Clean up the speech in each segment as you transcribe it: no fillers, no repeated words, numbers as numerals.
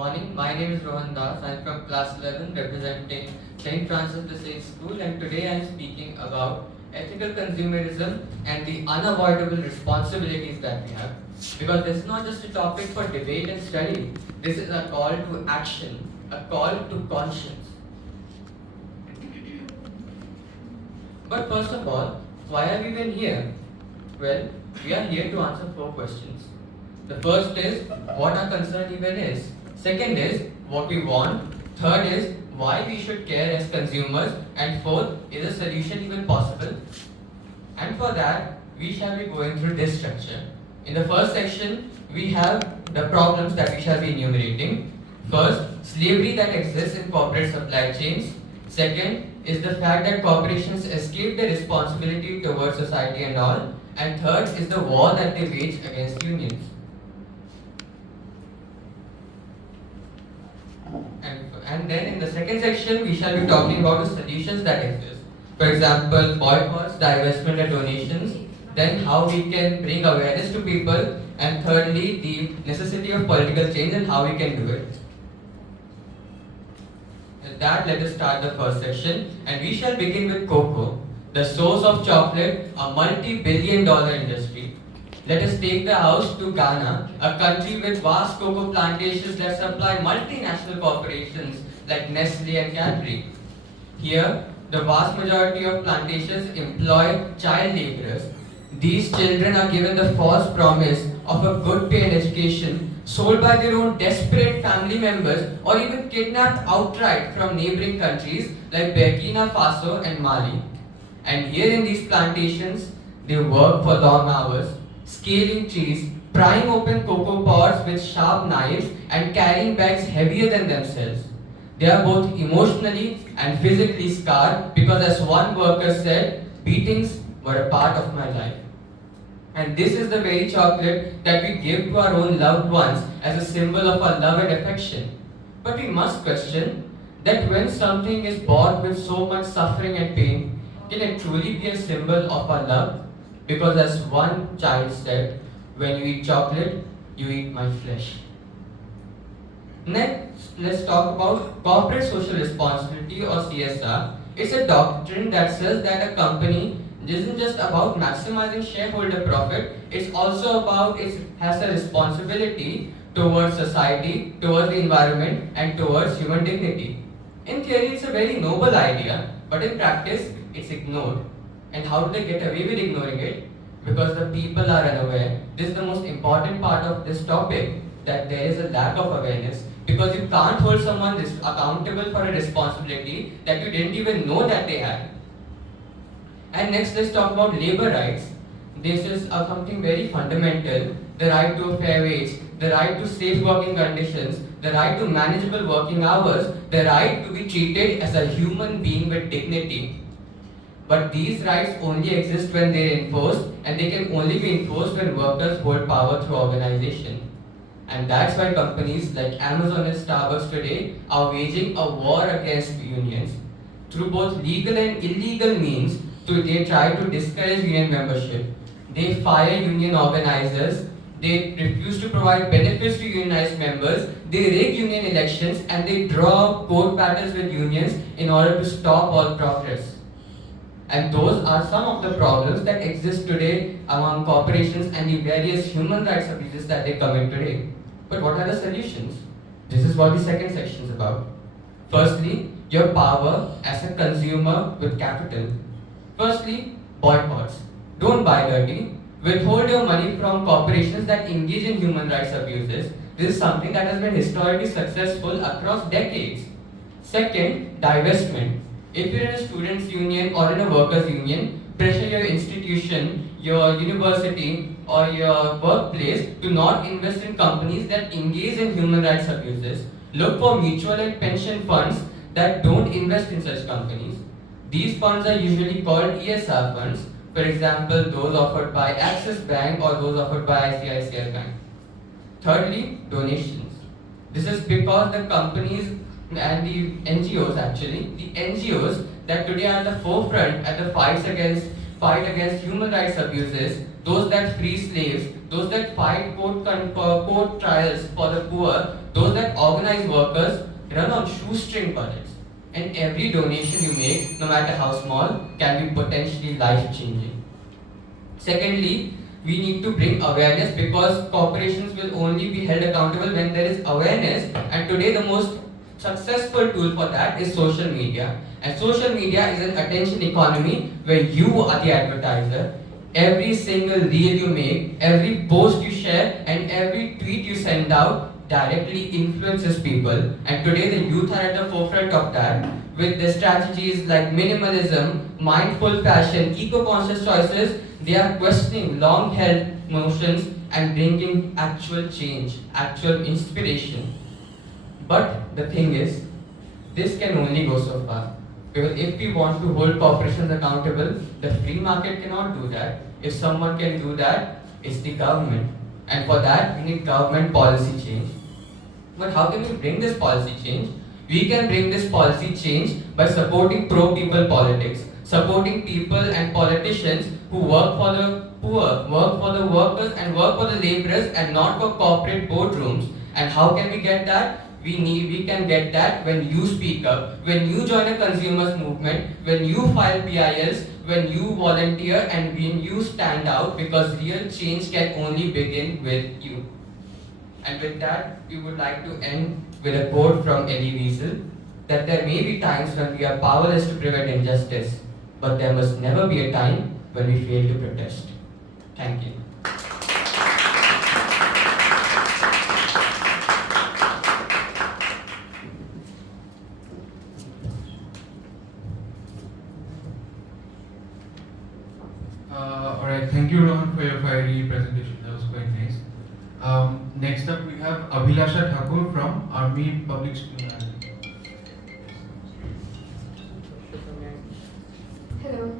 Morning, my name is Rohan Das. I am from class 11 representing St. Francis the State School, and today I am speaking about ethical consumerism and the unavoidable responsibilities that we have. Because this is not just a topic for debate and study, this is a call to action, a call to conscience. But first of all, why have we been here? Well, we are here to answer 4 questions. The first is what our concern even is. Second is what we want. Third is why we should care as consumers. And fourth, is a solution even possible? And for that, we shall be going through this structure. In the first section, we have the problems that we shall be enumerating. First, slavery that exists in corporate supply chains. Second is the fact that corporations escape their responsibility towards society and all. And third is the war that they wage against unions. And then in the second section, we shall be talking about the solutions that exist. For example, boycotts, divestment and donations. Then how we can bring awareness to people. And thirdly, the necessity of political change and how we can do it. With that, let us start the first section. And we shall begin with cocoa, the source of chocolate, a multi-billion-dollar industry. Let us take the house to Ghana, a country with vast cocoa plantations that supply multinational corporations like Nestle and Cadbury. Here, the vast majority of plantations employ child laborers. These children are given the false promise of a good pay and education, sold by their own desperate family members, or even kidnapped outright from neighboring countries like Burkina Faso and Mali. And here in these plantations, they work for long hours, scaling trees, prying open cocoa pods with sharp knives, and carrying bags heavier than themselves. They are both emotionally and physically scarred because, as one worker said, beatings were a part of my life. And this is the very chocolate that we give to our own loved ones as a symbol of our love and affection. But we must question that when something is bought with so much suffering and pain, can it truly be a symbol of our love? Because as one child said, when you eat chocolate, you eat my flesh. Next, let's talk about corporate social responsibility or CSR. It's a doctrine that says that a company isn't just about maximizing shareholder profit, it's also about it has a responsibility towards society, towards the environment, and towards human dignity. In theory, it's a very noble idea, but in practice, it's ignored. And how do they get away with ignoring it? Because the people are unaware. This is the most important part of this topic, that there is a lack of awareness. Because you can't hold someone accountable for a responsibility that you didn't even know that they had. And next, let's talk about labor rights. This is something very fundamental. The right to a fair wage, the right to safe working conditions, the right to manageable working hours, the right to be treated as a human being with dignity. But these rights only exist when they are enforced, and they can only be enforced when workers hold power through organization. And that's why companies like Amazon and Starbucks today are waging a war against unions. Through both legal and illegal means, they try to discourage union membership. They fire union organizers, they refuse to provide benefits to unionized members, they rig union elections, and they draw court battles with unions in order to stop all progress. And those are some of the problems that exist today among corporations and the various human rights abuses that they commit today. But what are the solutions? This is what the second section is about. Firstly, your power as a consumer with capital. Firstly, boycotts. Don't buy dirty. Withhold your money from corporations that engage in human rights abuses. This is something that has been historically successful across decades. Second, divestment. If you're in a students' union or in a workers' union, pressure your institution, your university, or your workplace to not invest in companies that engage in human rights abuses. Look for mutual and pension funds that don't invest in such companies. These funds are usually called ESR funds, for example, those offered by Axis Bank or those offered by ICICI Bank. Thirdly, donations. This is because the companies and the NGOs that today are at the forefront at the fight against human rights abuses, those that free slaves, those that fight court trials for the poor, those that organize workers, run on shoestring budgets. And every donation you make, no matter how small, can be potentially life-changing. Secondly, we need to bring awareness because corporations will only be held accountable when there is awareness, and today the most successful tool for that is social media. And social media is an attention economy where you are the advertiser. Every single reel you make, every post you share, and every tweet you send out directly influences people. And today the youth are at the forefront of that with the strategies like minimalism, mindful fashion, eco-conscious choices. They are questioning long-held notions and bringing actual change, actual inspiration. But the thing is, this can only go so far. Because if we want to hold corporations accountable, the free market cannot do that. If someone can do that, it's the government. And for that, we need government policy change. But how can we bring this policy change? We can bring this policy change by supporting pro-people politics, supporting people and politicians who work for the poor, work for the workers and work for the laborers and not for corporate boardrooms. And how can we get that? We can get that when you speak up, when you join a consumers movement, when you file PILs, when you volunteer and when you stand out, because real change can only begin with you. And with that, we would like to end with a quote from Elie Wiesel, that there may be times when we are powerless to prevent injustice, but there must never be a time when we fail to protest. Thank you. Alright, thank you Rohan for your fiery presentation, that was quite nice. Next up we have Abhilasha Thakur from Army Public School. Hello.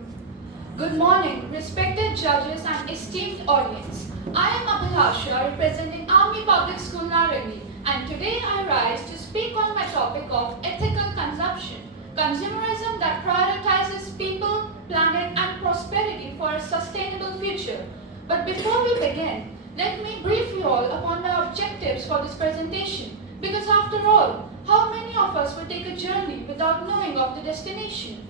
Good morning, respected judges and esteemed audience. I am Abhilasha representing Army Public School Nareli, and today I rise to speak on my topic of ethical consumption, consumerism that prioritizes people, planet and prosperity for a sustainable future. But before we begin, let me brief you all upon the objectives for this presentation, because after all, how many of us will take a journey without knowing of the destination?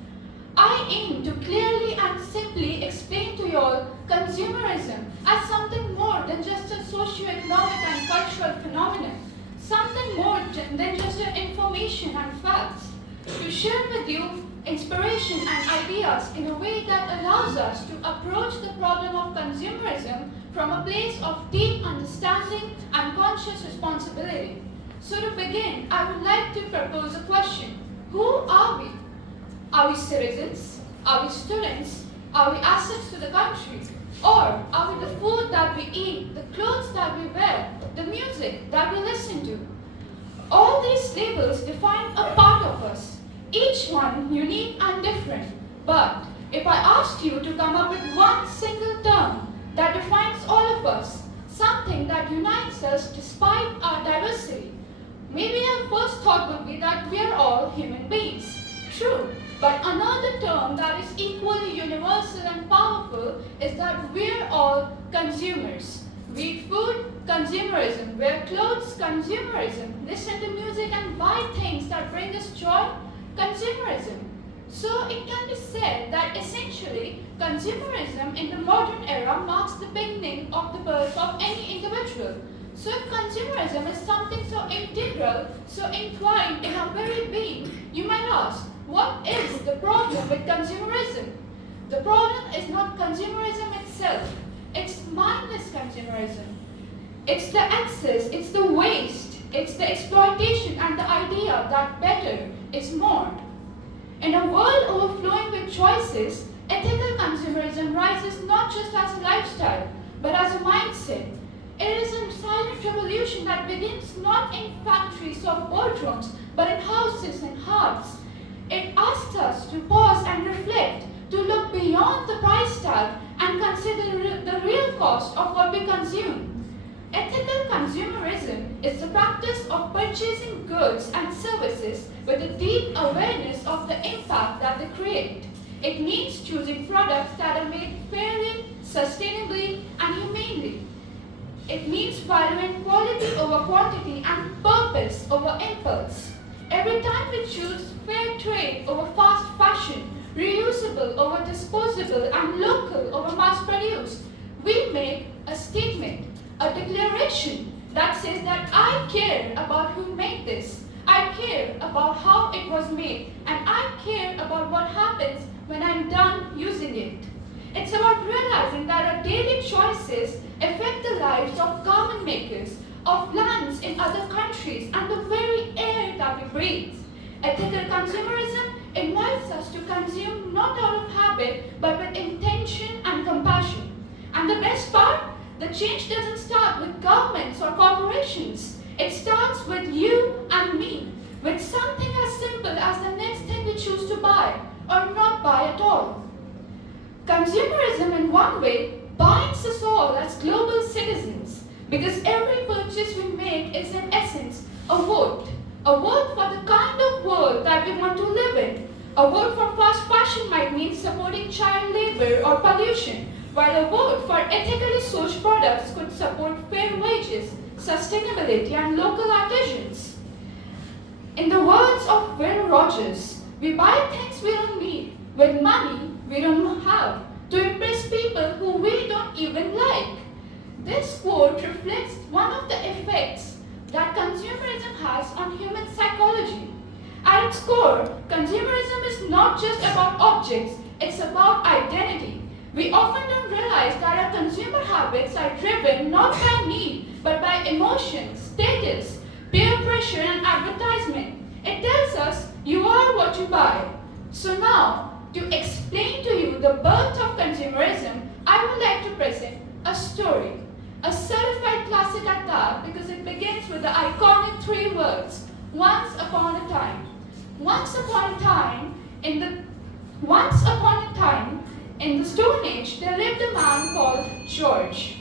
I aim to clearly and simply explain to you all consumerism as something more than just a socio-economic and cultural phenomenon, something more than just information and facts, to share with you inspiration and ideas in a way that allows us to approach the problem of consumerism from a place of deep understanding and conscious responsibility. So to begin, I would like to propose a question. Who are we? Are we citizens? Are we students? Are we assets to the country? Or are we the food that we eat, the clothes that we wear, the music that we listen to? All these labels define a part of us, each one unique and different. But if I asked you to come up with one single term that defines all of us, something that unites us despite our diversity, maybe our first thought would be that we are all human beings. True, but another term that is equally universal and powerful is that we are all consumers. We eat food, consumerism. Wear clothes, consumerism. Listen to music and buy things that bring us joy, consumerism. So it can be said that essentially consumerism in the modern era marks the beginning of the birth of any individual. So if consumerism is something so integral, so entwined in our very being, you might ask, what is the problem with consumerism? The problem is not consumerism itself, it's mindless consumerism. It's the excess, it's the waste, it's the exploitation and the idea that better is more. In a world overflowing with choices, ethical consumerism rises not just as a lifestyle, but as a mindset. It is a silent revolution that begins not in factories or boardrooms, but in houses and hearts. It asks us to pause and reflect, to look beyond the price tag and consider the real cost of what we consume. Ethical consumerism is the practice of purchasing goods and services with a deep awareness of the impact that they create. It means choosing products that are made fairly, sustainably, and humanely. It means valuing quality over quantity and purpose over impulse. Every time we choose fair trade over fast fashion, reusable over disposable, and local over mass-produced, we make a statement, a declaration that says that I care about who made this, I care about how it was made, and I care about what happens when I'm done using it. It's about realizing that our daily choices affect the lives of garment makers, of lands in other countries, and the very air that we breathe. Ethical consumerism invites us to consume not out of habit, but with intention and compassion. And the best part? The change doesn't start with governments or corporations. It starts with you and me, with something as simple as the next thing we choose to buy or not buy at all. Consumerism, in one way, binds us all as global citizens, because every purchase we make is in essence a vote for the kind of world that we want to live in. A vote for fast fashion might mean supporting child labor or pollution, while a vote for ethically sourced products could support fair wages, sustainability, and local artisans. In the words of Will Rogers, we buy things we don't need with money we don't have to impress people who we don't even like. This quote reflects one of the effects that consumerism has on human psychology. At its core, consumerism is not just about objects, it's about identity. We often don't realize that our consumer habits are driven not by need, but by emotion, status, peer pressure, and advertisement. It tells us you are what you buy. So now, to explain to you the birth of consumerism, I would like to present a story. A certified classic at that, because it begins with the iconic three words, once upon a time. Once upon a time, in the Stone Age, there lived a man called George.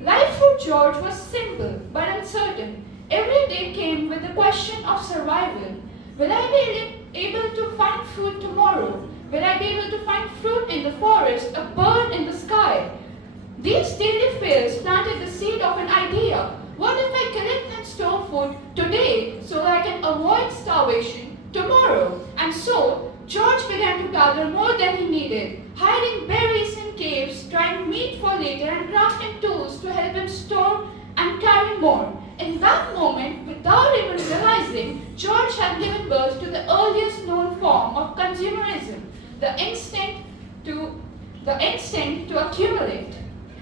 Life for George was simple but uncertain. Every day came with the question of survival. Will I be able to find food tomorrow? Will I be able to find fruit in the forest, a bird in the sky? These daily fears planted the seed of an idea. What if I collect and store food today so that I can avoid starvation tomorrow? And so, George began to gather more than he needed, hiding berries in caves, trying meat for later, and crafting tools to help him store and carry more. In that moment, without even realizing, George had given birth to the earliest known form of consumerism, the instinct to accumulate.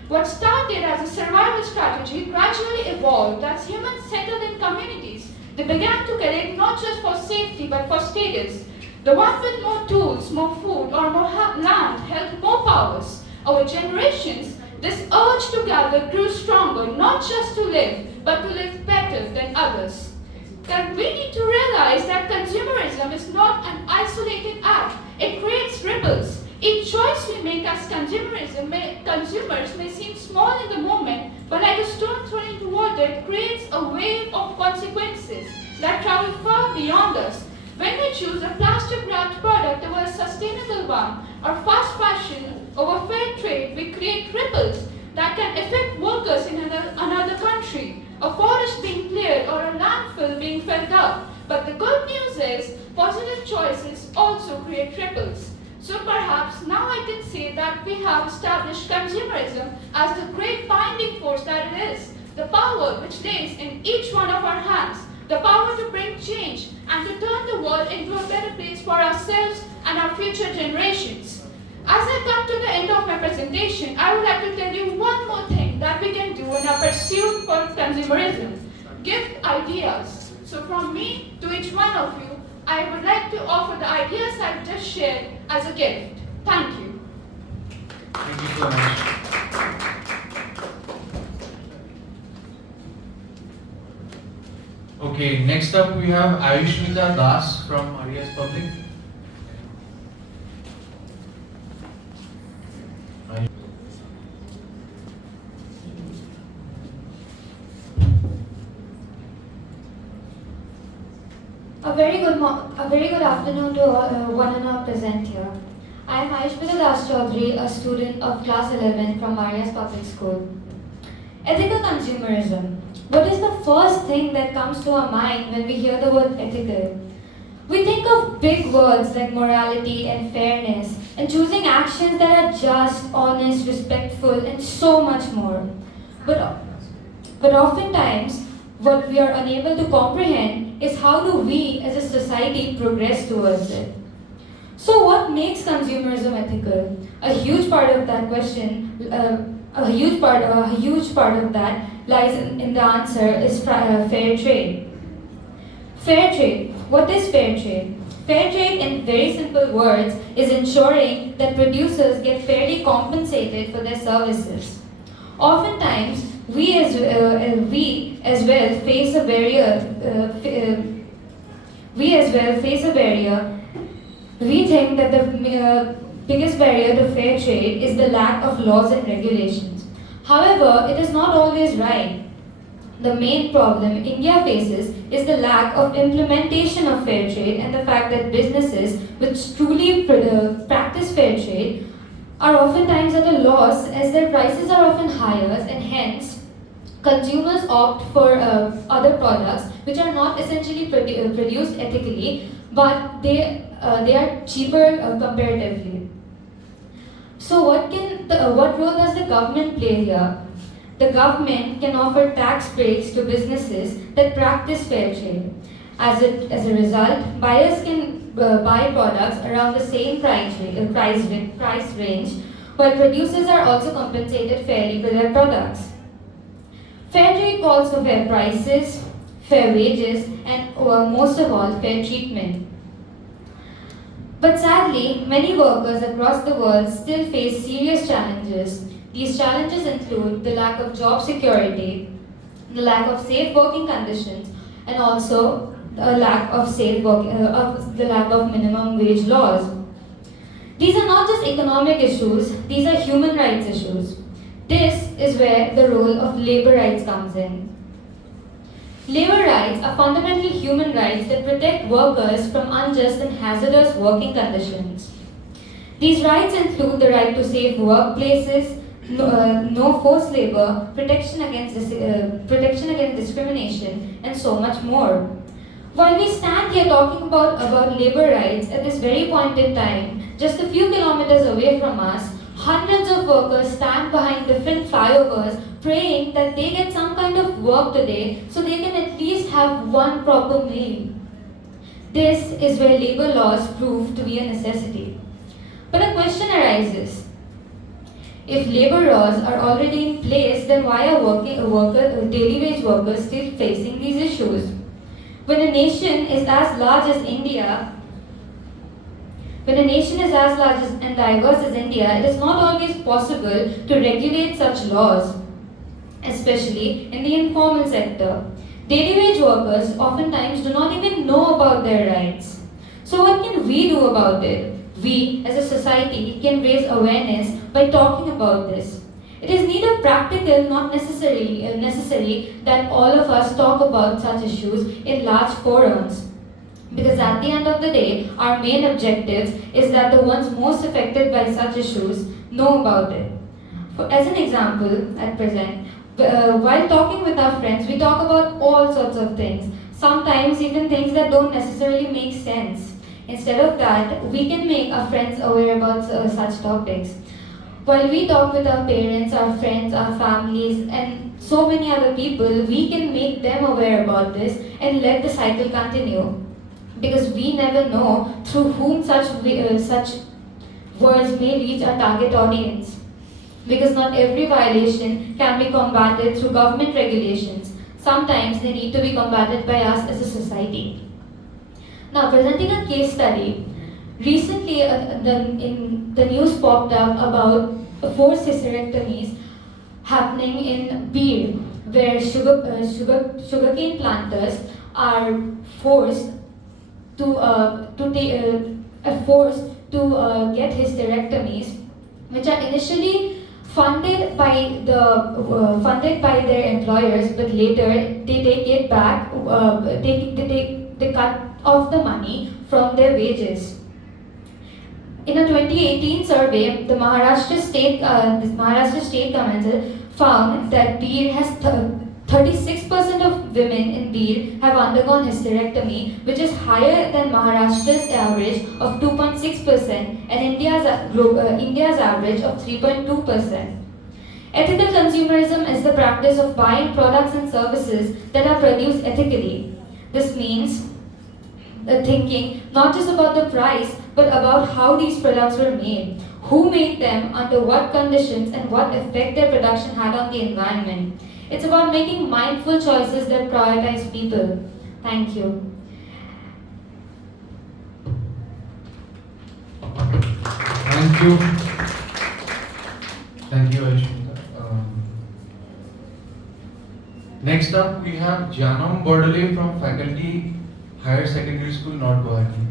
What started as a survival strategy gradually evolved as humans settled in communities. They began to collect not just for safety but for status. The one with more tools, more food, or more land held more powers. Over generations, this urge to gather grew stronger, not just to live, but to live better than others. That we need to realize that consumerism is not an isolated act. It creates ripples. Each choice we make as consumers may seem small in the moment, but like a stone thrown into water, it creates a wave of consequences that travel far beyond us. When we choose a plastic-wrapped product over a sustainable one, or fast fashion over fair trade, we create ripples that can affect workers in another country, a forest being cleared or a landfill being filled up. But the good news is, positive choices also create ripples. So perhaps now I can say that we have established consumerism as the great binding force that it is, the power which lays in each one of our hands, the power to bring change and to turn the world into a better place for ourselves and our future generations. As I come to the end of my presentation, I would like to tell you one more thing that we can do in our pursuit for consumerism. Give ideas. So from me to each one of you, I would like to offer the ideas I've just shared as a gift. Thank you. Thank you so much. Okay, next up we have Ayushmita Das from Arias Public. A very good afternoon to one and all present here. I am Kuladhar, a student of class 11 from Maria's Public School. Ethical consumerism. What is the first thing that comes to our mind when we hear the word ethical? We think of big words like morality and fairness and choosing actions that are just, honest, respectful, and so much more. But oftentimes, what we are unable to comprehend is how do we as a society progress towards it. So, what makes consumerism ethical? A huge part of that question, a huge part of that lies in the answer is fair trade. Fair trade. What is fair trade? Fair trade, in very simple words, is ensuring that producers get fairly compensated for their services. Oftentimes, we as well face a barrier. We think that the biggest barrier to fair trade is the lack of laws and regulations. However, it is not always right. The main problem India faces is the lack of implementation of fair trade and the fact that businesses which truly practice fair trade are oftentimes at a loss as their prices are often higher and hence consumers opt for other products which are not essentially produced ethically but they are cheaper comparatively. So what role does the government play here? The government can offer tax breaks to businesses that practice fair trade. As a result, buyers can buy products around the same price range, while producers are also compensated fairly for their products. Fair trade calls for fair prices, fair wages, and most of all, fair treatment. But sadly, many workers across the world still face serious challenges. These challenges include the lack of job security, the lack of safe working conditions, and also the lack of minimum wage laws. These are not just economic issues; these are human rights issues. This is where the role of labor rights comes in. Labor rights are fundamental human rights that protect workers from unjust and hazardous working conditions. These rights include the right to safe workplaces, no forced labor, protection against discrimination, and so much more. While we stand here talking about labor rights at this very point in time, just a few kilometers away from us, hundreds of workers stand behind different flyovers praying that they get some kind of work today so they can at least have one proper meal. This is where labor laws prove to be a necessity. But a question arises. If labor laws are already in place, then why are daily wage workers still facing these issues? When a nation is as large as India, and diverse as India, it is not always possible to regulate such laws, especially in the informal sector. Daily wage workers oftentimes do not even know about their rights. So what can we do about it? We, as a society, can raise awareness by talking about this. It is neither practical nor necessary that all of us talk about such issues in large forums. Because at the end of the day, our main objective is that the ones most affected by such issues know about it. As an example, at present, while talking with our friends, we talk about all sorts of things. Sometimes even things that don't necessarily make sense. Instead of that, we can make our friends aware about such topics. While we talk with our parents, our friends, our families, and so many other people, we can make them aware about this and let the cycle continue. Because we never know through whom such words may reach our target audience. Because not every violation can be combated through government regulations. Sometimes they need to be combated by us as a society. Now, presenting a case study, recently the news popped up about forced hysterectomies happening in Beer, where sugarcane planters are forced to get hysterectomies, which are initially funded by their employers, but later they take it back. They cut off the money from their wages. In a 2018 survey, the Maharashtra State Council found that Beer has 36% of women in Beer have undergone hysterectomy, which is higher than Maharashtra's average of 2.6% and India's average of 3.2%. Ethical consumerism is the practice of buying products and services that are produced ethically. This means thinking not just about the price, but about how these products were made, who made them, under what conditions, and what effect their production had on the environment. It's about making mindful choices that prioritize people. Thank you. Thank you. Thank you, Aishmita. Next up, we have Janam Bordale from Faculty, Higher Secondary School, North Guwahati.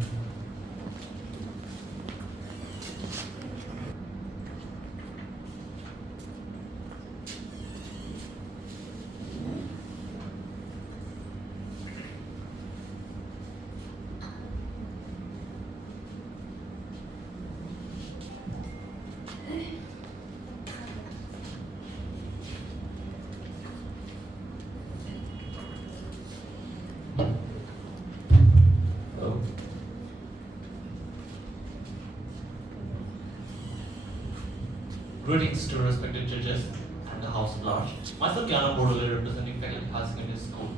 Greetings to respected judges and the House at large. Myself, Janam Bordale, representing Faculty High Secondary School.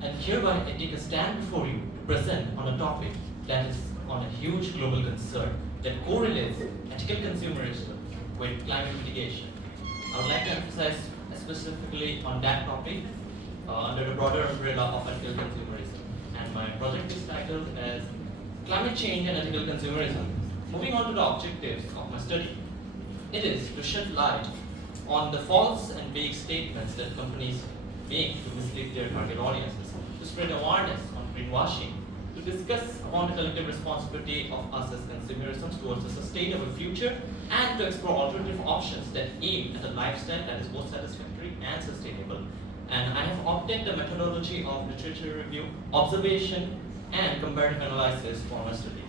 And hereby I take a stand before you to present on a topic that is on a huge global concern that correlates ethical consumerism with climate mitigation. I would like to emphasize specifically on that topic under the broader umbrella of ethical consumerism. And my project is titled as Climate Change and Ethical Consumerism. Moving on to the objectives of my study. It is to shed light on the false and vague statements that companies make to mislead their target audiences, to spread awareness on greenwashing, to discuss upon the collective responsibility of us as consumers towards a sustainable future, and to explore alternative options that aim at a lifestyle that is both satisfactory and sustainable. And I have opted the methodology of literature review, observation, and comparative analysis for my study.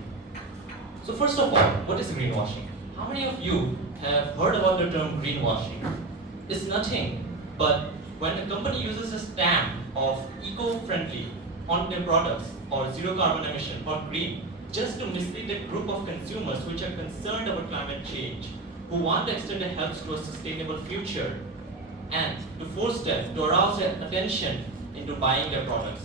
So first of all, what is greenwashing? How many of you have heard about the term greenwashing? It's nothing but when a company uses a stamp of eco-friendly on their products or zero carbon emission or green just to mislead a group of consumers which are concerned about climate change, who want to extend their help to a sustainable future and to force them to arouse their attention into buying their products.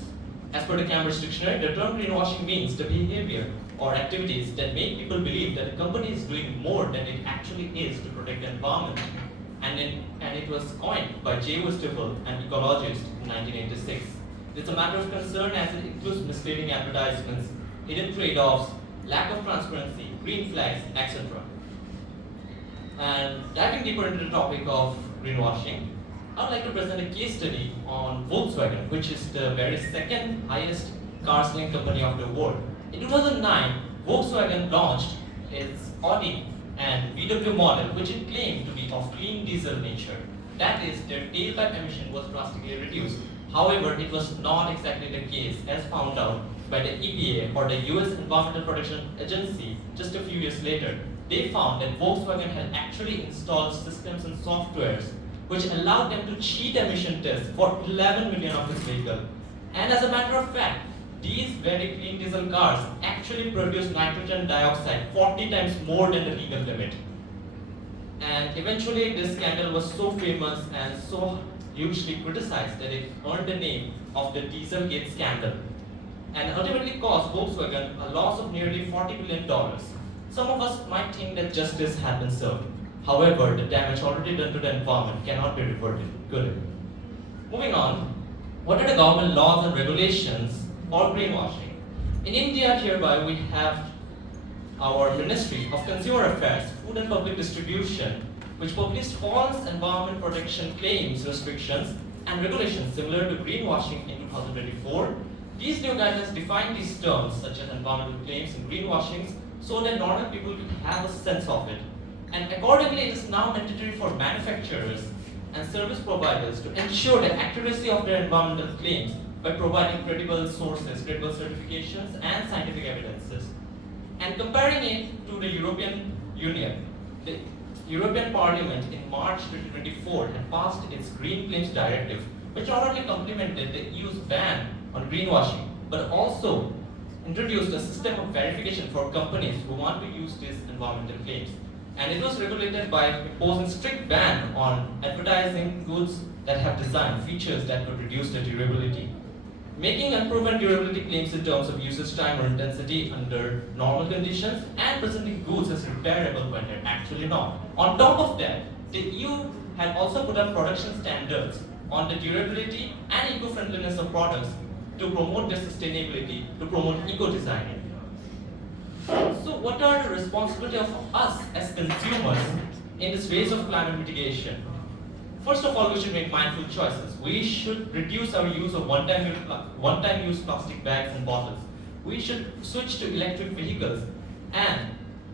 As per the Cambridge Dictionary, the term greenwashing means the behavior or activities that make people believe that a company is doing more than it actually is to protect the environment. And it was coined by J. Westphal, an ecologist, in 1986. It's a matter of concern as it includes misleading advertisements, hidden trade-offs, lack of transparency, green flags, etc. And diving deeper into the topic of greenwashing, I would like to present a case study on Volkswagen, which is the very second highest car selling company of the world. In 2009, Volkswagen launched its Audi and VW model, which it claimed to be of clean diesel nature. That is, their tailpipe emission was drastically reduced. However, it was not exactly the case as found out by the EPA or the US Environmental Protection Agency just a few years later. They found that Volkswagen had actually installed systems and softwares which allowed them to cheat emission tests for 11 million of its vehicles. And as a matter of fact, these very clean diesel cars actually produce nitrogen dioxide 40 times more than the legal limit. And eventually this scandal was so famous and so hugely criticized that it earned the name of the Dieselgate scandal and ultimately cost Volkswagen a loss of nearly $40 billion. Some of us might think that justice had been served. However, the damage already done to the environment cannot be reverted. Good. Moving on, what are the government laws and regulations for greenwashing? In India, hereby we have our Ministry of Consumer Affairs, Food and Public Distribution, which published false environment protection claims, restrictions, and regulations similar to greenwashing in 2024. These new guidelines define these terms such as environmental claims and greenwashings so that normal people can have a sense of it. And accordingly, it is now mandatory for manufacturers and service providers to ensure the accuracy of their environmental claims by providing credible sources, credible certifications, and scientific evidences. And comparing it to the European Union, the European Parliament in March 2024 had passed its Green Claims Directive, which not only complemented the EU's ban on greenwashing, but also introduced a system of verification for companies who want to use these environmental claims. And it was regulated by imposing strict ban on advertising goods that have design features that could reduce their durability. Making unproven durability claims in terms of usage time or intensity under normal conditions, and presenting goods as repairable when they're actually not. On top of that, the EU had also put up production standards on the durability and eco-friendliness of products to promote their sustainability, to promote eco-design. So what are the responsibilities of us as consumers in this phase of climate mitigation? First of all, we should make mindful choices. We should reduce our use of one-time use plastic bags and bottles. We should switch to electric vehicles. And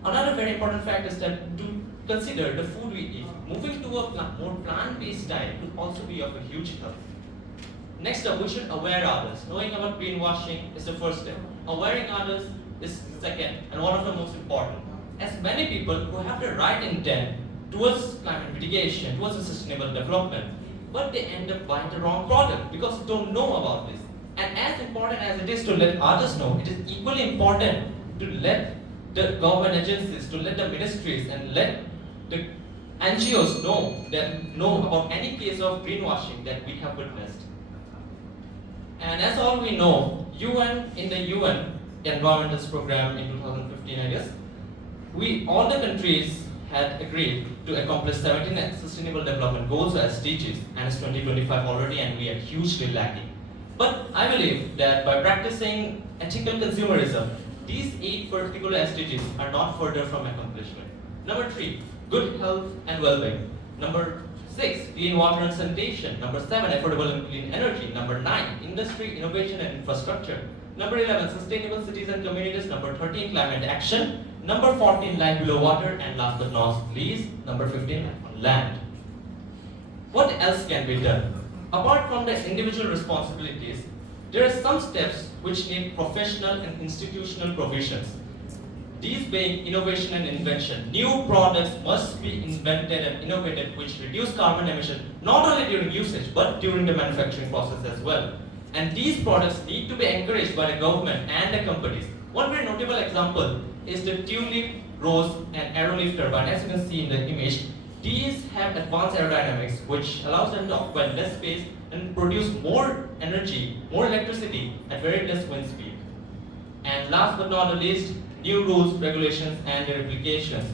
another very important fact is that to consider the food we eat. Moving to a more plant-based diet could also be of a huge help. Next up, we should aware others. Knowing about greenwashing is the first step. Awareing others is second, and one of the most important. As many people who have the right intent towards climate mitigation, towards a sustainable development, but they end up buying the wrong product because they don't know about this. And as important as it is to let others know, it is equally important to let the government agencies, to let the ministries and let the NGOs know about any case of greenwashing that we have witnessed. And as all we know, in the UN Environmental Program in 2015, I guess, all the countries had agreed to accomplish 17 Sustainable Development Goals or SDGs, and it's 2025 already, and we are hugely lacking. But I believe that by practicing ethical consumerism, these 8 particular SDGs are not further from accomplishment. Number 3, good health and well-being. Number 6, clean water and sanitation. Number 7, affordable and clean energy. Number 9, industry, innovation and infrastructure. Number 11, sustainable cities and communities. Number 13, climate action. Number 14, life below water. And last but not least, number 15, on land. What else can be done? Apart from the individual responsibilities, there are some steps which need professional and institutional provisions. These being innovation and invention. New products must be invented and innovated which reduce carbon emission not only during usage but during the manufacturing process as well. And these products need to be encouraged by the government and the companies. One very notable example is the tulip, rose and aerolift turbine. As you can see in the image, these have advanced aerodynamics which allows them to occupy less space and produce more energy, more electricity at very less wind speed. And last but not the least, new rules, regulations and their implications.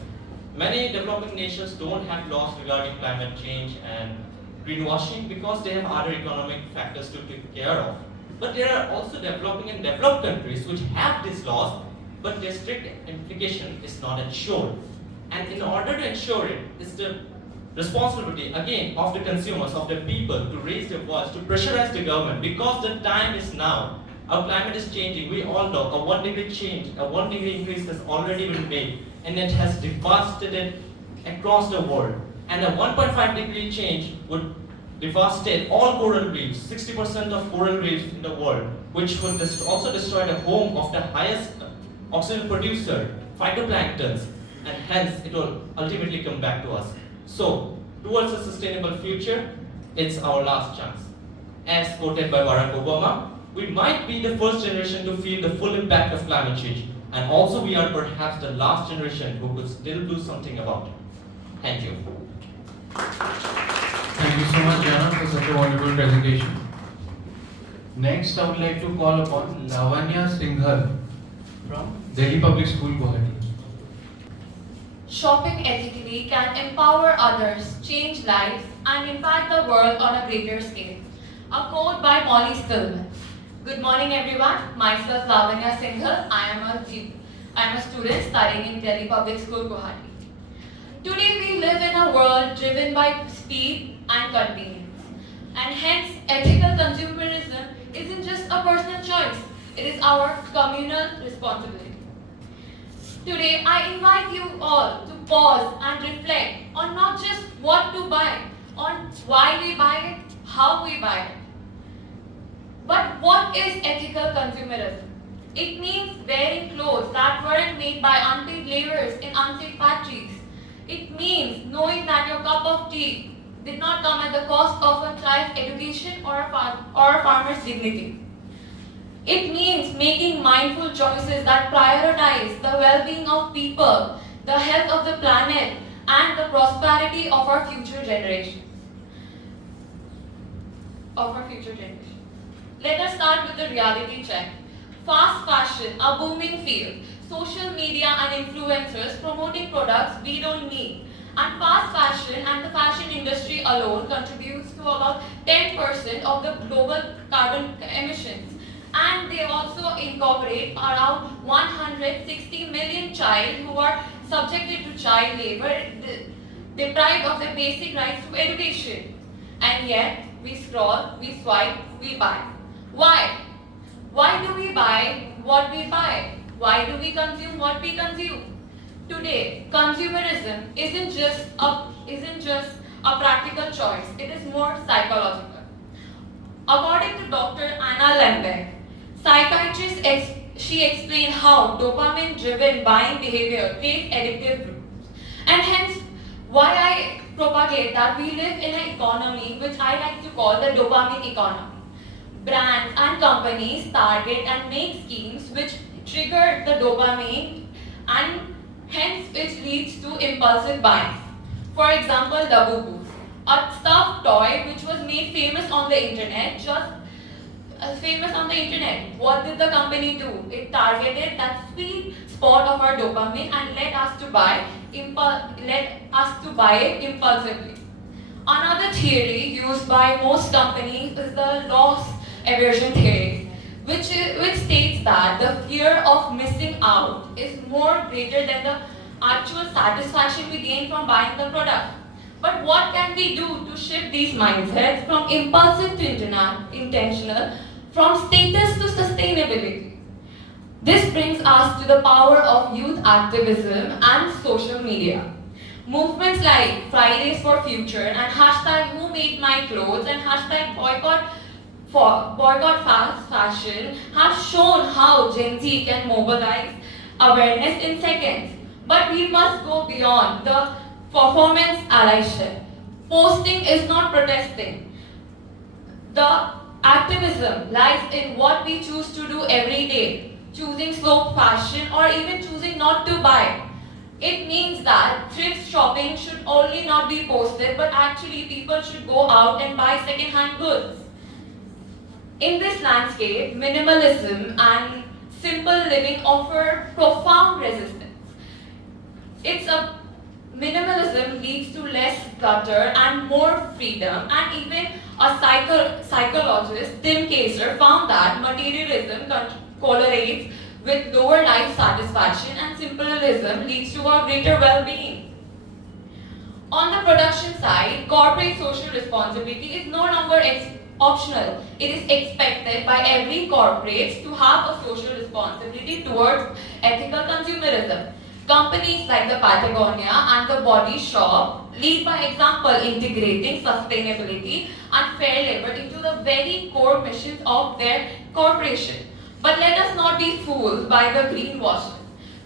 Many developing nations don't have laws regarding climate change and greenwashing because they have other economic factors to take care of. But there are also developing and developed countries which have these laws, but their strict implication is not ensured. And in order to ensure it, it's the responsibility again of the consumers, of the people to raise their voice, to pressurize the government because the time is now. Our climate is changing, we all know a 1 degree change, a 1 degree increase has already been made and it has devastated across the world. And a 1.5 degree change would devastate all coral reefs, 60% of coral reefs in the world, which would also destroy the home of the highest oxygen producer, phytoplanktons, and hence it will ultimately come back to us. So, towards a sustainable future, it's our last chance. As quoted by Barack Obama, we might be the first generation to feel the full impact of climate change, and also we are perhaps the last generation who could still do something about it. Thank you. Thank you so much, Jana, for such a wonderful presentation. Next, I would like to call upon Lavanya Singhal from Delhi Public School, Guwahati. Shopping ethically can empower others, change lives, and impact the world on a greater scale. A quote by Molly Stillman. Good morning, everyone. Myself, Lavanya Singhal. I am a student studying in Delhi Public School, Guwahati. Today, we live in a world driven by speed and convenience. And hence, ethical consumerism isn't just a personal choice. It is our communal responsibility. Today, I invite you all to pause and reflect on not just what to buy, on why we buy it, how we buy it. But what is ethical consumerism? It means wearing clothes that weren't made by unpaid laborers in unsafe factories. It means knowing that your cup of tea did not come at the cost of a child's education or a farmer's dignity. It means making mindful choices that prioritize the well-being of people, the health of the planet, and the prosperity of our future generations. Let us start with the reality check. Fast fashion, a booming field. Social media and influencers promoting products we don't need. And fast fashion and the fashion industry alone contributes to about 10% of the global carbon emissions. And they also incorporate around 160 million children who are subjected to child labor, deprived of their basic rights to education. And yet, we scroll, we swipe, we buy. Why? Why do we buy what we buy? Why do we consume what we consume? Today, consumerism isn't just a practical choice, it is more psychological. According to Dr. Anna Lembeck, psychiatrist, she explained how dopamine-driven buying behavior creates addictive loops, and hence why I propagate that we live in an economy which I like to call the dopamine economy. Brands and companies target and make schemes which trigger the dopamine and hence which leads to impulsive buying. For example, Daboo, a stuffed toy which was made famous on the internet, What did the company do? It targeted that sweet spot of our dopamine and led us to buy it impulsively. Another theory used by most companies is the loss aversion theory, which states that the fear of missing out is more greater than the actual satisfaction we gain from buying the product. But what can we do to shift these mindsets from impulsive to intentional, from status to sustainability? This brings us to the power of youth activism and social media. Movements like Fridays for Future and hashtag Who Made My Clothes and hashtag boycott fast fashion have shown how Gen Z can mobilize awareness in seconds. But we must go beyond the performance allyship. Posting is not protesting. The activism lies in what we choose to do every day, choosing slow fashion or even choosing not to buy. It means that thrift shopping should only not be posted, but actually people should go out and buy second-hand goods. In this landscape, minimalism and simple living offer profound resistance. Minimalism leads to less clutter and more freedom, and even a psychologist, Tim Kaiser, found that materialism correlates with lower life satisfaction and simplism leads to a greater well-being. On the production side, corporate social responsibility is no longer optional. It is expected by every corporate to have a social responsibility towards ethical consumerism. Companies like the Patagonia and the Body Shop lead by example, integrating sustainability and fair labor into the very core missions of their corporation. But let us not be fooled by the greenwashing.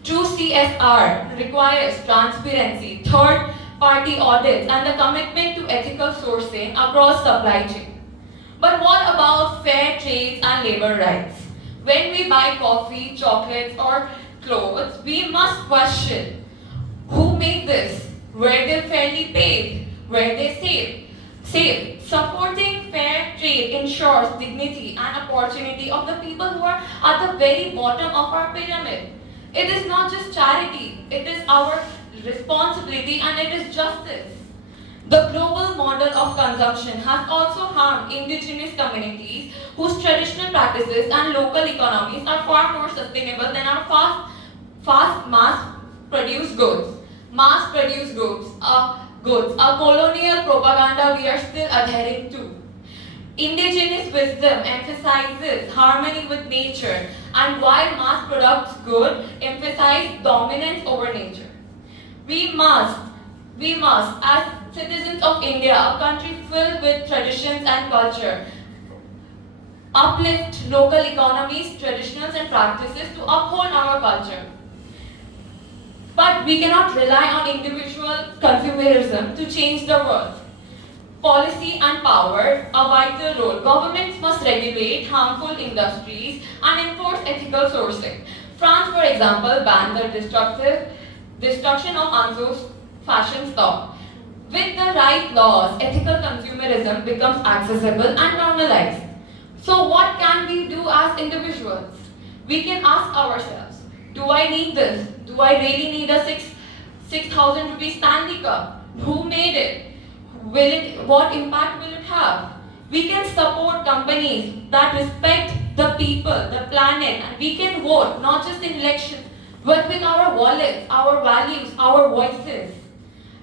True CSR requires transparency, third-party audits, and the commitment to ethical sourcing across supply chain. But what about fair trades and labor rights? When we buy coffee, chocolates, or clothes, we must question who made this, were they fairly paid, were they safe. Supporting fair trade ensures dignity and opportunity of the people who are at the very bottom of our pyramid. It is not just charity, it is our responsibility and it is justice. The global model of consumption has also harmed indigenous communities whose traditional practices and local economies are far more sustainable than our fast mass-produced goods. Mass-produced goods, a colonial propaganda we are still adhering to. Indigenous wisdom emphasizes harmony with nature, and while mass-produced goods emphasize dominance over nature. We must, as citizens of India, a country filled with traditions and culture, uplift local economies, traditions, and practices to uphold our culture. But we cannot rely on individual consumerism to change the world. Policy and power a vital role. Governments must regulate harmful industries and enforce ethical sourcing. France, for example, banned the destruction of unsourced fashion stock. With the right laws, ethical consumerism becomes accessible and normalized. So what can we do as individuals? We can ask ourselves, do I need this? Do I really need a 6,000 rupees Stanley Cup? Who made it? What impact will it have? We can support companies that respect the people, the planet, and we can vote not just in elections, but with our wallets, our values, our voices.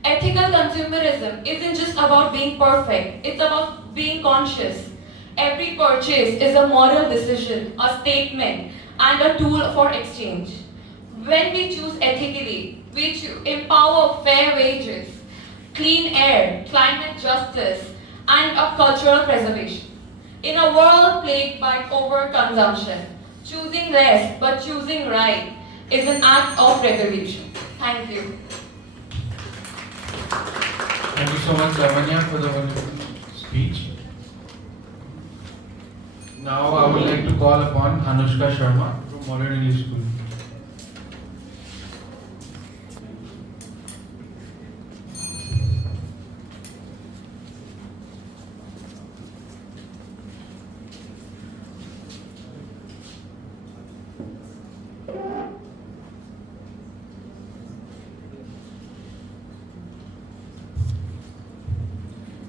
Ethical consumerism isn't just about being perfect, it's about being conscious. Every purchase is a moral decision, a statement, and a tool for exchange. When we choose ethically, we empower fair wages, clean air, climate justice, and a cultural preservation. In a world plagued by overconsumption, choosing less but choosing right is an act of revolution. Thank you. Thank you so much, Lavanya, for the wonderful speech. Now I would like to call upon Anushka Sharma from Modern English School.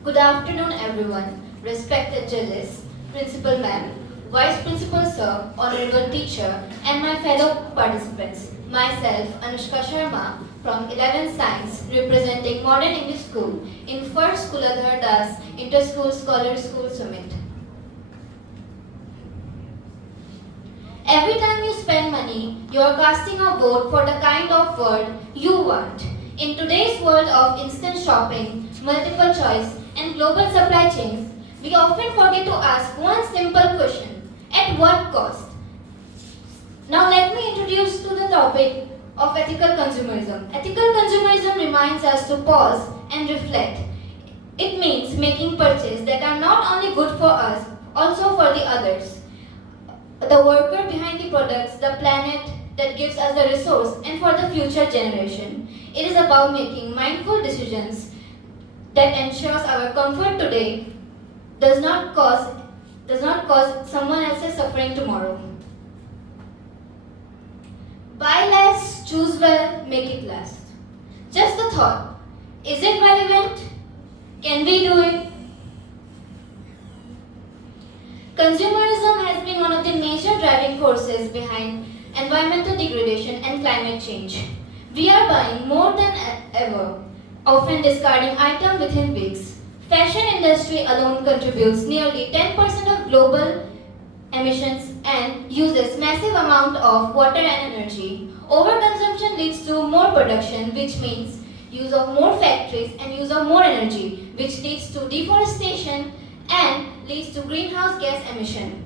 Good afternoon, everyone. Respected judges, Principal Ma'am, Vice Principal Sir, Honorable Teacher, and my fellow participants. Myself, Anushka Sharma, from 11th Science, representing Modern English School in 1st Kuladhar Das Inter-School School Summit. Every time you spend money, you are casting a vote for the kind of world you want. In today's world of instant shopping, multiple choice, and global supply chains, we often forget to ask one simple question: at what cost? Now let me introduce to the topic of ethical consumerism. Ethical consumerism reminds us to pause and reflect. It means making purchases that are not only good for us, also for the others. The worker behind the products, the planet that gives us the resource, and for the future generation. It is about making mindful decisions that ensures our comfort today does not cause someone else's suffering tomorrow. Buy less, choose well, make it last. Just a thought. Is it relevant? Can we do it? Consumerism has been one of the major driving forces behind environmental degradation and climate change. We are buying more than ever, often discarding items within weeks. Fashion industry alone contributes nearly 10% of global emissions and uses massive amount of water and energy. Overconsumption leads to more production, which means use of more factories and use of more energy, which leads to deforestation and leads to greenhouse gas emission.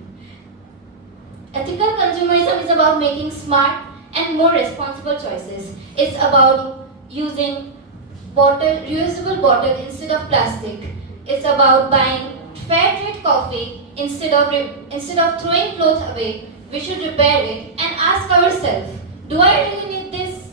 Ethical consumerism is about making smart and more responsible choices. It's about using reusable bottle instead of plastic. It's about buying fair trade coffee instead of throwing clothes away. We should repair it and ask ourselves, do I really need this?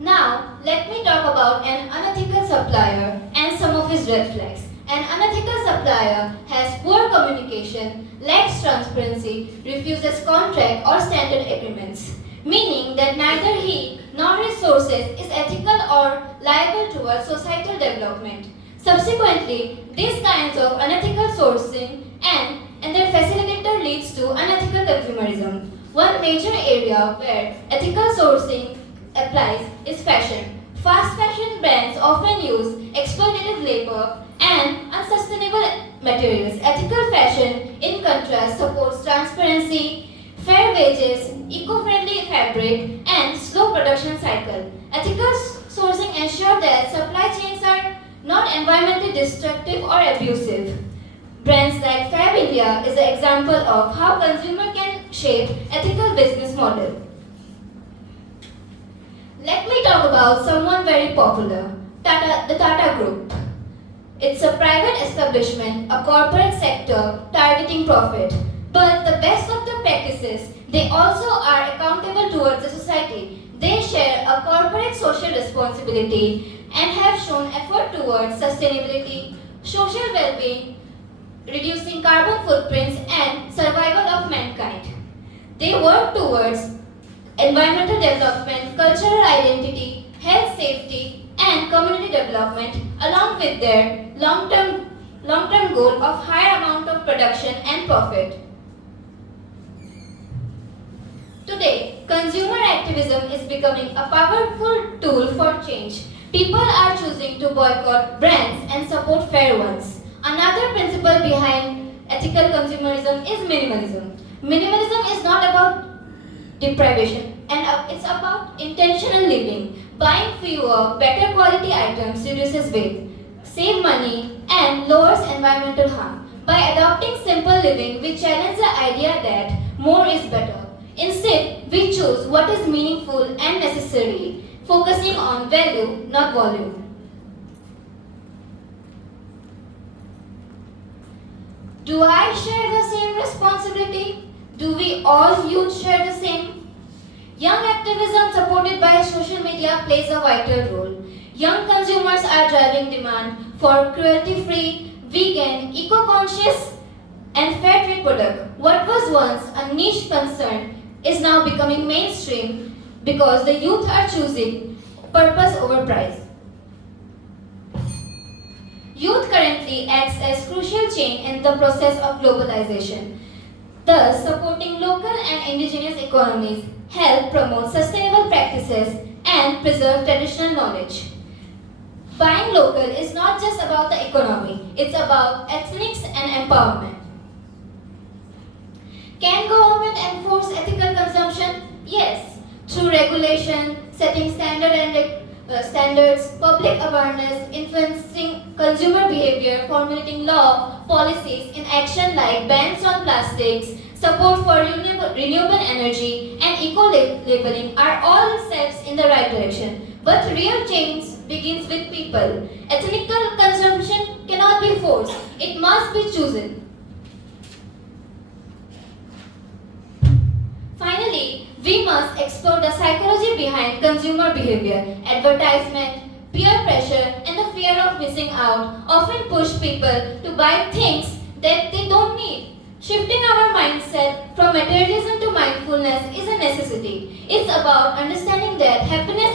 Now, let me talk about an unethical supplier and some of his red flags. An unethical supplier has poor communication, lacks transparency, refuses contract or standard agreements, meaning that neither he nor his sources is ethical or liable towards societal development. Subsequently, these kinds of unethical sourcing and their facilitator leads to unethical consumerism. One major area where ethical sourcing applies is fashion. Fast fashion brands often use exploitative labor and unsustainable materials. Ethical fashion, in contrast, supports transparency, fair wages, eco-friendly fabric, and slow production cycle. Ethical sourcing ensures that supply chain environmentally destructive or abusive. Brands like Fab India is an example of how consumer can shape ethical business model. Let me talk about someone very popular, the Tata Group. It's a private establishment, a corporate sector targeting profit. But the best of the practices, they also are accountable towards the society. They share a corporate social responsibility and have shown effort towards sustainability, social well-being, reducing carbon footprints and survival of mankind. They work towards environmental development, cultural identity, health safety, and community development, along with their long-term goal of higher amount of production and profit. Today, consumer activism is becoming a powerful tool for change. People are choosing to boycott brands and support fair ones. Another principle behind ethical consumerism is minimalism. Minimalism is not about deprivation, and it's about intentional living. Buying fewer, better quality items reduces waste, save money, and lowers environmental harm. By adopting simple living, we challenge the idea that more is better. Instead, we choose what is meaningful and necessary, focusing on value, not volume. Do I share the same responsibility? Do we all youth share the same? Young activism supported by social media plays a vital role. Young consumers are driving demand for cruelty-free, vegan, eco-conscious, and fair trade product. What was once a niche concern is now becoming mainstream because the youth are choosing purpose over price. Youth currently acts as crucial chain in the process of globalization. Thus, supporting local and indigenous economies help promote sustainable practices and preserve traditional knowledge. Buying local is not just about the economy, it's about ethics and empowerment. Can government enforce ethical consumption? Yes, through regulation, setting standards, public awareness, influencing consumer behavior, formulating law, policies in action like bans on plastics, support for renewable energy, and eco-labeling are all steps in the right direction. But real change begins with people. Ethical consumption cannot be forced, it must be chosen. Finally, we must explore the psychology behind consumer behavior. Advertisement, peer pressure, and the fear of missing out often push people to buy things that they don't need. Shifting our mindset from materialism to mindfulness is a necessity. It's about understanding that happiness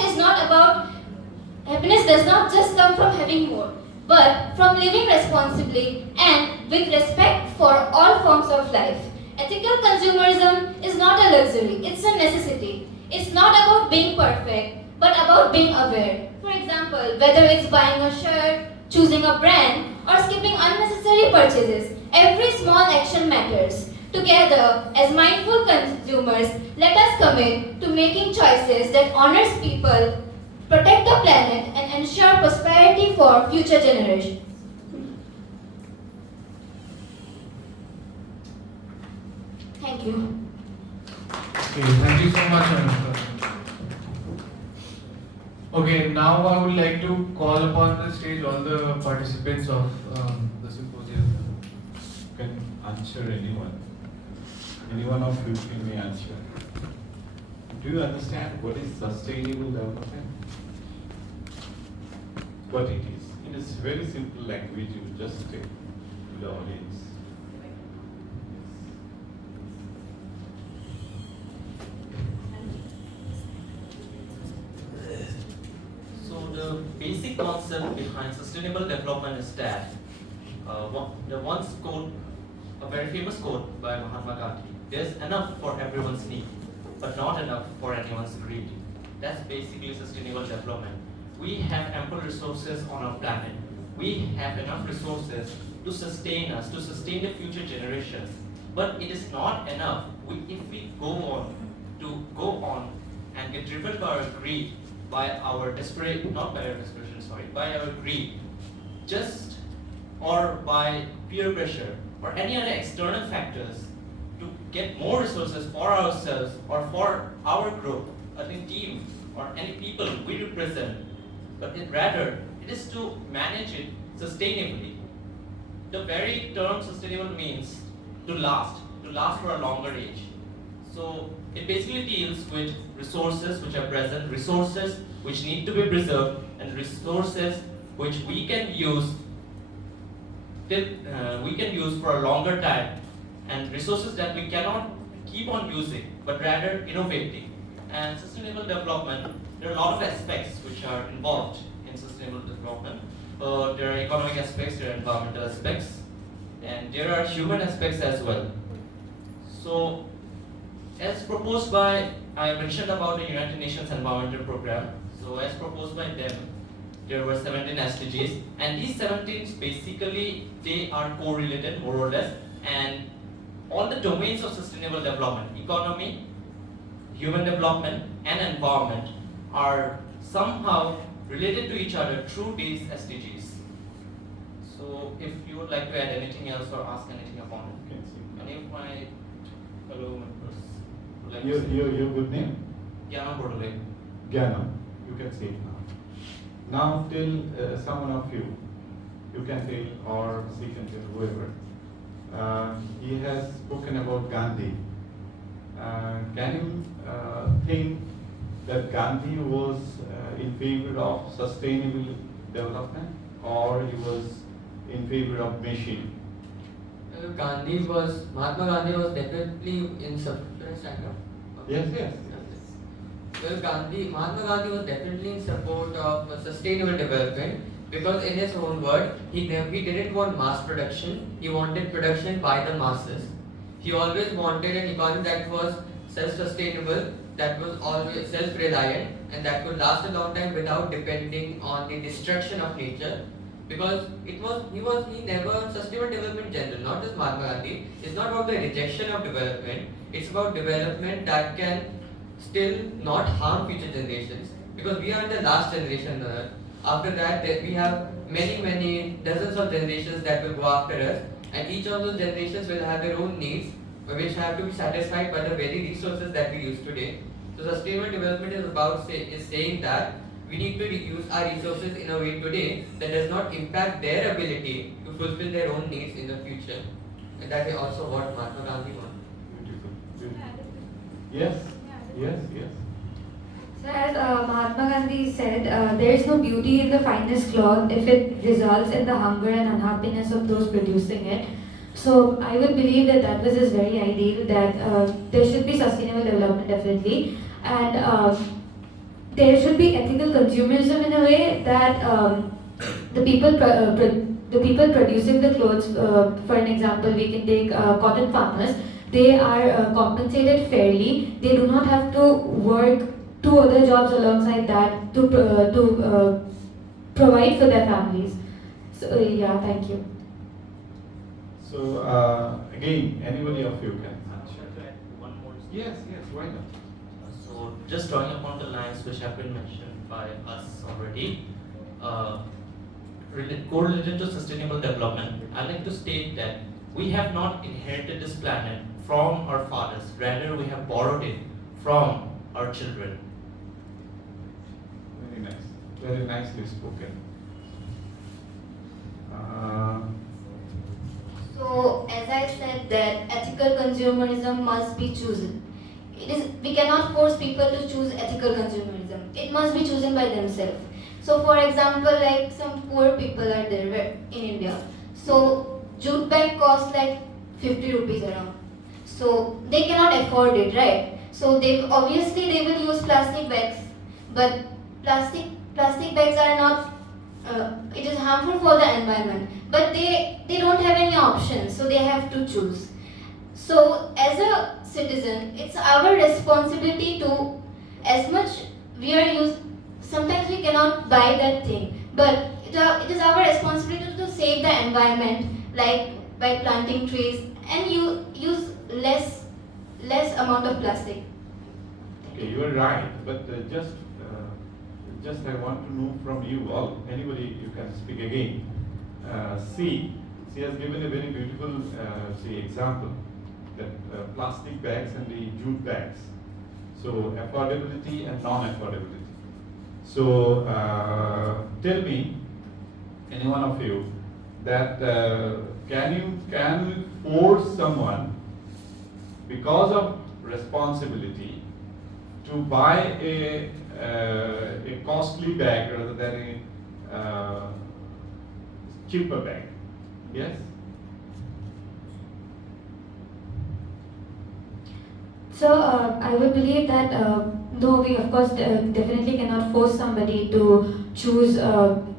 does not just come from having more, but from living responsibly and with respect for all forms of life. Ethical consumerism is not a luxury, it's a necessity. It's not about being perfect, but about being aware. For example, whether it's buying a shirt, choosing a brand, or skipping unnecessary purchases, every small action matters. Together, as mindful consumers, let us commit to making choices that honors people, protect the planet, and ensure prosperity for future generations. Thank you. Okay, thank you so much, Anushka. Okay, now I would like to call upon the stage all the participants of the symposium. You can answer anyone. Anyone of you may answer. Do you understand what is sustainable development? What it is? In a very simple language, you just say to the audience. So the basic concept behind sustainable development is that a very famous quote by Mahatma Gandhi: "There's enough for everyone's need, but not enough for anyone's greed." That's basically sustainable development. We have ample resources on our planet. We have enough resources to sustain us, to sustain the future generations. But it is not enough if we go on and get driven by our greed, by our by our greed, just or by peer pressure or any other external factors to get more resources for ourselves or for our group, any team or any people we represent, but rather it is to manage it sustainably. The very term sustainable means to last for a longer age. So it basically deals with resources which are present, resources which need to be preserved, and resources which we can use for a longer time, and resources that we cannot keep on using, but rather innovating. And sustainable development, there are a lot of aspects which are involved in sustainable development. There are economic aspects, there are environmental aspects, and there are human aspects as well. So, as proposed by, I mentioned about the United Nations Environmental Program. So, as proposed by them, there were 17 SDGs, and these 17 basically they are correlated more or less, and all the domains of sustainable development, economy, human development, and environment are somehow related to each other through these SDGs. So, if you would like to add anything else or ask anything upon it, Can see. any of my fellow members would like Your, to say? your good name? Gyana Bodole. Gyanam. You can say it now. Now till someone of you can tell or she can tell whoever. He has spoken about Gandhi. Can you think that Gandhi was in favor of sustainable development, or he was in favor of machine? Mahatma Gandhi was definitely in support. Yes, yes. Mahatma Gandhi was definitely in support of sustainable development, because in his own word, he didn't want mass production, he wanted production by the masses. He always wanted an economy that was self-sustainable, that was always self-reliant, and that could last a long time without depending on the destruction of nature. Because he never, sustainable development in general, not just Mahatma Gandhi, it's not about the rejection of development, it's about development that can still not harm future generations, because we are the last generation on Earth. After that, we have many dozens of generations that will go after us, and each of those generations will have their own needs, which have to be satisfied by the very resources that we use today. So sustainable development is about saying that we need to use our resources in a way today that does not impact their ability to fulfill their own needs in the future. And that is also what Mahatma Gandhi wanted. Beautiful. Beautiful. Yes. Yes. Yes. So as Mahatma Gandhi said, there is no beauty in the finest cloth if it results in the hunger and unhappiness of those producing it. So I would believe that was his very ideal, that there should be sustainable development definitely, and there should be ethical consumerism in a way that the people producing the clothes, for an example, we can take cotton farmers. They are compensated fairly. They do not have to work 2 other jobs alongside that to provide for their families. So yeah, thank you. So again, anybody of you can Sure, answer. to add one more. Yes. Yes. Why not? So, just drawing upon the lines which have been mentioned by us already, correlated to sustainable development, I'd like to state that we have not inherited this planet from our fathers, rather we have borrowed it from our children. Very nice. Very nicely spoken. So, as I said, that ethical consumerism must be chosen. We cannot force people to choose ethical consumerism. It must be chosen by themselves. So, for example, like some poor people are there in India. So, jute bag costs like 50 rupees around. So, they cannot afford it, right? So, they will use plastic bags, but plastic bags are not. It is harmful for the environment, but they don't have any options, so they have to choose. So as a citizen, it's our responsibility to, as much we are used, sometimes we cannot buy that thing, but it is our responsibility to save the environment, like by planting trees and use less amount of plastic. Okay, you are right, but just I want to know from you all, anybody you can speak again. She has given a very beautiful example, that plastic bags and the jute bags. So affordability and non-affordability. So tell me, any one of you, that can you force someone because of responsibility to buy a costly bag rather than a cheaper bag? Yes? So I would believe that no, we of course definitely cannot force somebody to choose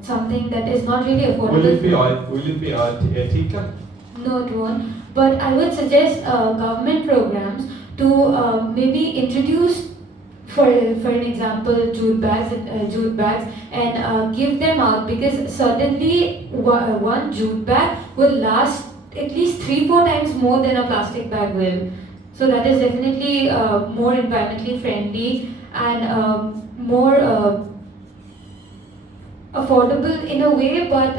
something that is not really affordable. Will it be ethical? No, it won't. But I would suggest government programs to maybe introduce, for an example, jute bags, and give them out, because certainly one jute bag will last at least 3-4 times more than a plastic bag will. So that is definitely more environmentally friendly and more affordable in a way. But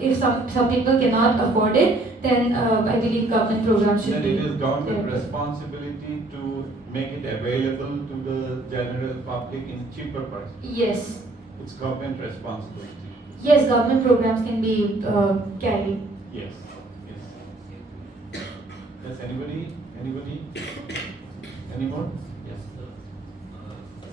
if some people cannot afford it, then I believe government programs should Then be it is government there. responsibility to make it available to the general public in cheaper price. Yes. It's government responsibility. Yes, government programs can be carried. Yes. Yes. Yes. Anybody? Any more? Yes.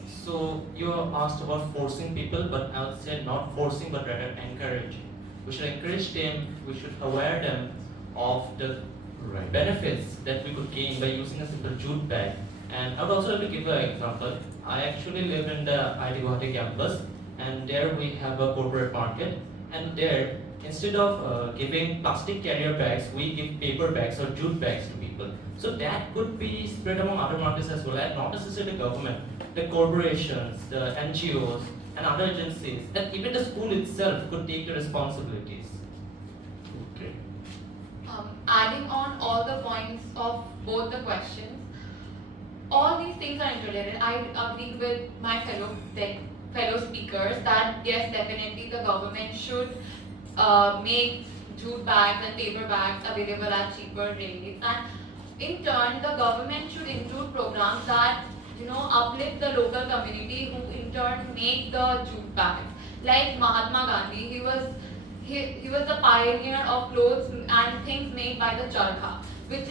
So you asked about forcing people, but I would say not forcing, but rather encouraging. We should encourage them. We should aware them of the Right. benefits that we could gain by using a simple jute bag. And I would also like to give an example. I actually live in the IT Guwahati campus, and there we have a corporate market. And there, instead of giving plastic carrier bags, we give paper bags or jute bags to people. So that could be spread among other markets as well, and not necessarily the government, the corporations, the NGOs, and other agencies, and even the school itself could take the responsibilities. Okay. Adding on all the points of both the questions, all these things are interrelated. I agree with my fellow speakers that yes, definitely the government should make jute bags and paper bags available at cheaper rates, and in turn the government should include programs that uplift the local community, who in turn make the jute bags. Like Mahatma Gandhi, he was the pioneer of clothes and things made by the charkha, which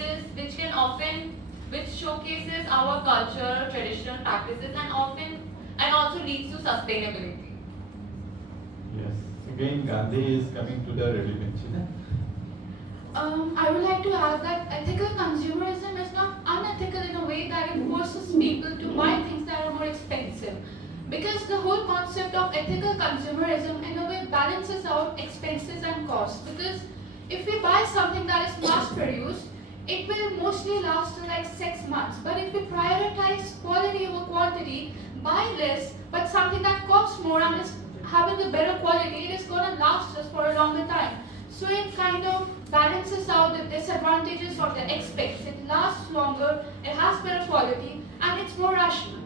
showcases our culture, traditional practices, and also leads to sustainability. Yes. Again, Gandhi is coming to the relevance. I would like to add that ethical consumerism is not unethical in a way that it forces people to buy things that are more expensive. Because the whole concept of ethical consumerism in a way balances out expenses and costs. Because if we buy something that is mass produced, it will mostly last for like 6 months. But if we prioritize quality over quantity, buy less, but something that costs more and is having a better quality, it is going to last us for a longer time. So it kind of balances out the disadvantages of the expense. It lasts longer, it has better quality, and it's more rational.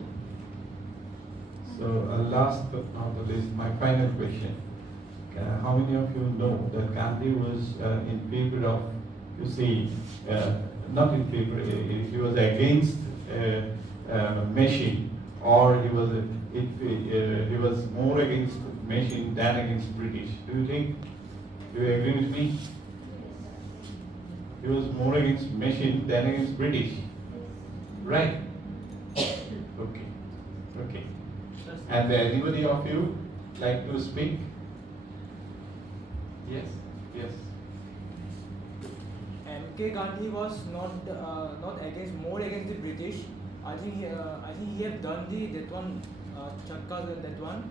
So last but not the least, my final question. How many of you know that Gandhi was in favor of, not in favor, he was against machine, or he was more against machine than against British? Do you agree with me? He was more against machine than against British. Right? Okay. And anybody of you like to speak? Yes. M.K. Gandhi was not more against the British. I think he had done chakkas and that one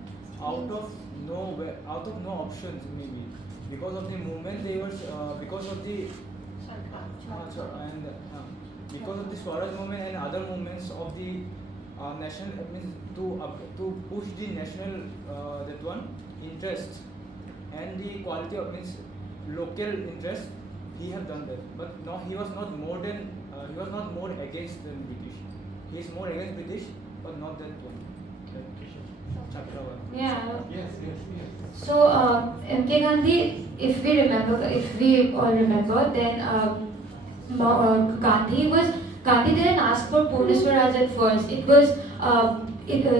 out of no options, maybe because of the movement they were because of the because of the Swaraj movement and other movements of the national, to push the national interest and the quality of local interest. He have done that, but no, he was not more against the British. He is more against British, but not that one. Chakra one. Yeah. Yes. So M.K. Gandhi if we all remember, then Gandhi didn't ask for Purna Swaraj at first. It was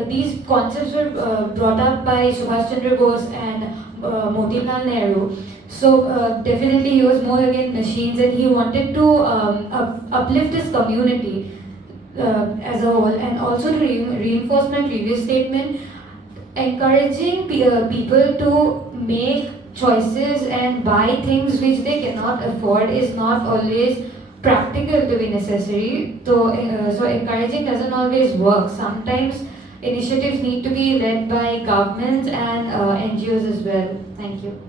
these concepts were brought up by Subhash Chandra Bose and Motilal Nehru. So definitely he was more against machines, and he wanted to uplift his community as a whole. And also to reinforce my previous statement, encouraging people to make choices and buy things which they cannot afford is not always practical to be necessary. So encouraging doesn't always work. Sometimes initiatives need to be led by governments and NGOs as well. Thank you.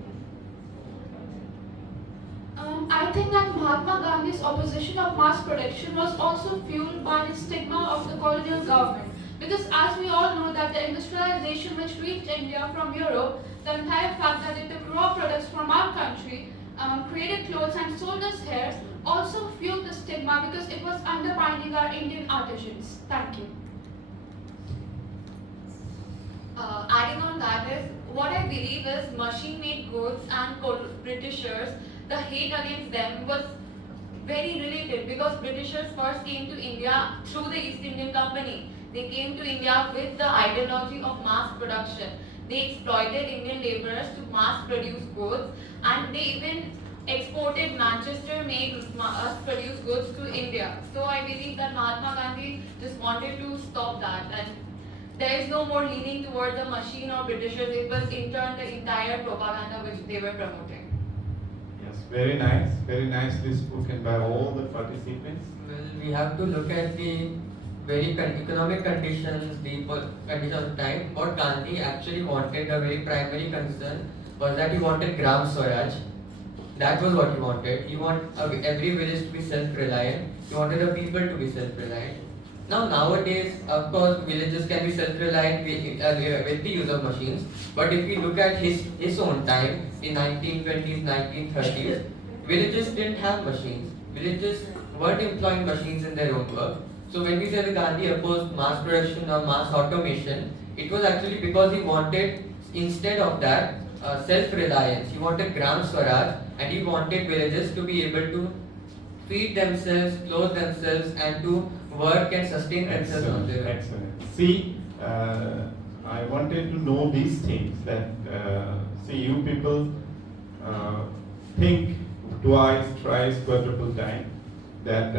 I think that Mahatma Gandhi's opposition of mass production was also fueled by the stigma of the colonial government. Because as we all know that the industrialization which reached India from Europe, the entire fact that it took raw products from our country, created clothes and sold us here, also fueled the stigma because it was undermining our Indian artisans. Thank you. Adding on that is, what I believe is machine-made goods and Britishers, the hate against them was very related because Britishers first came to India through the East Indian Company. They came to India with the ideology of mass production. They exploited Indian laborers to mass produce goods, and they even exported Manchester-made mass-produced goods to India. So I believe that Mahatma Gandhi just wanted to stop that, and there is no more leaning towards the machine or Britishers. It was in turn the entire propaganda which they were promoting. Yes, very nicely spoken by all the participants. Well, we have to look at the very economic conditions, the conditions of the time. What Gandhi actually wanted, the very primary concern, was that he wanted Gram Swaraj. That was what he wanted. He wanted every village to be self-reliant. He wanted the people to be self-reliant. Now, nowadays, of course, villages can be self-reliant with the use of machines. But if we look at his own time, in 1920s, 1930s, villages didn't have machines. Villages weren't employing machines in their own work. So when we say that Gandhi opposed mass production or mass automation, it was actually because he wanted, instead of that, self-reliance. He wanted Gram Swaraj, and he wanted villages to be able to feed themselves, clothe themselves, and to work and sustain themselves on their own. Excellent. See, I wanted to know these things that, see, you people think twice, thrice, quadruple time that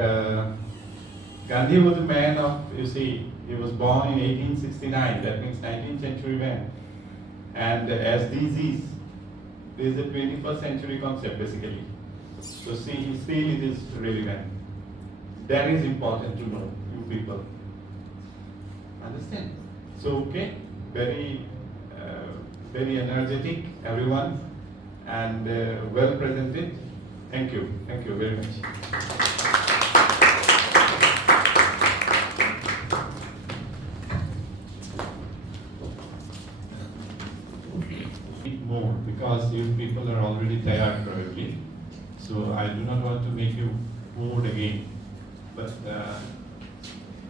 Gandhi was a man of, you see, he was born in 1869, that means 19th century man. And as this is a 21st century concept basically. So see, still it is relevant. That is important to know, you people. Understand? So, okay, very energetic, everyone, and well presented. Thank you very much. More because you people are already tired probably, so I do not want to make you bored again. But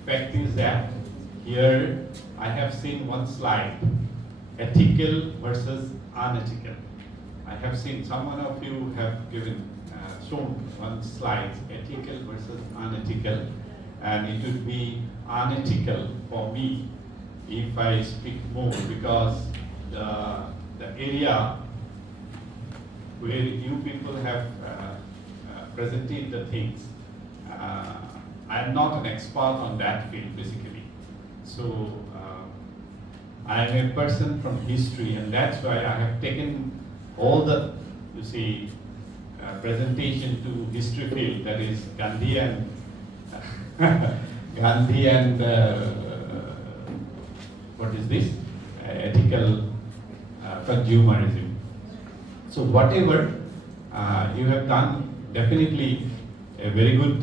fact is that here I have seen one slide, ethical versus unethical. I have seen someone of you have given shown one slide, ethical versus unethical, and it would be unethical for me if I speak more because the area where you people have presented the things, I am not an expert on that field basically. So I am a person from history, and that's why I have taken all the, you see, presentation to history field, that is Gandhi and what is this? Ethical consumerism. So whatever you have done, definitely a very good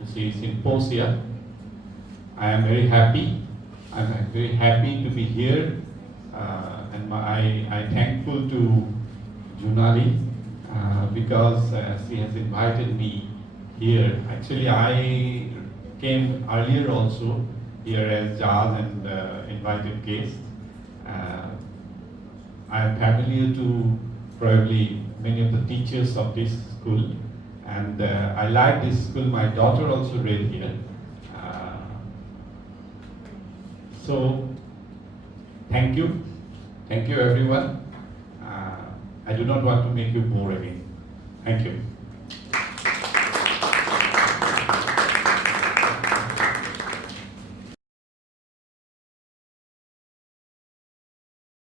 you see, symposia. I am very happy. I am very happy to be here, and I thankful to Junali because she has invited me here. Actually, I came earlier also here as judge and invited guest. I am familiar to probably many of the teachers of this school. And I like this school. My daughter also read here. So, thank you. Thank you, everyone. I do not want to make you bore again. Thank you.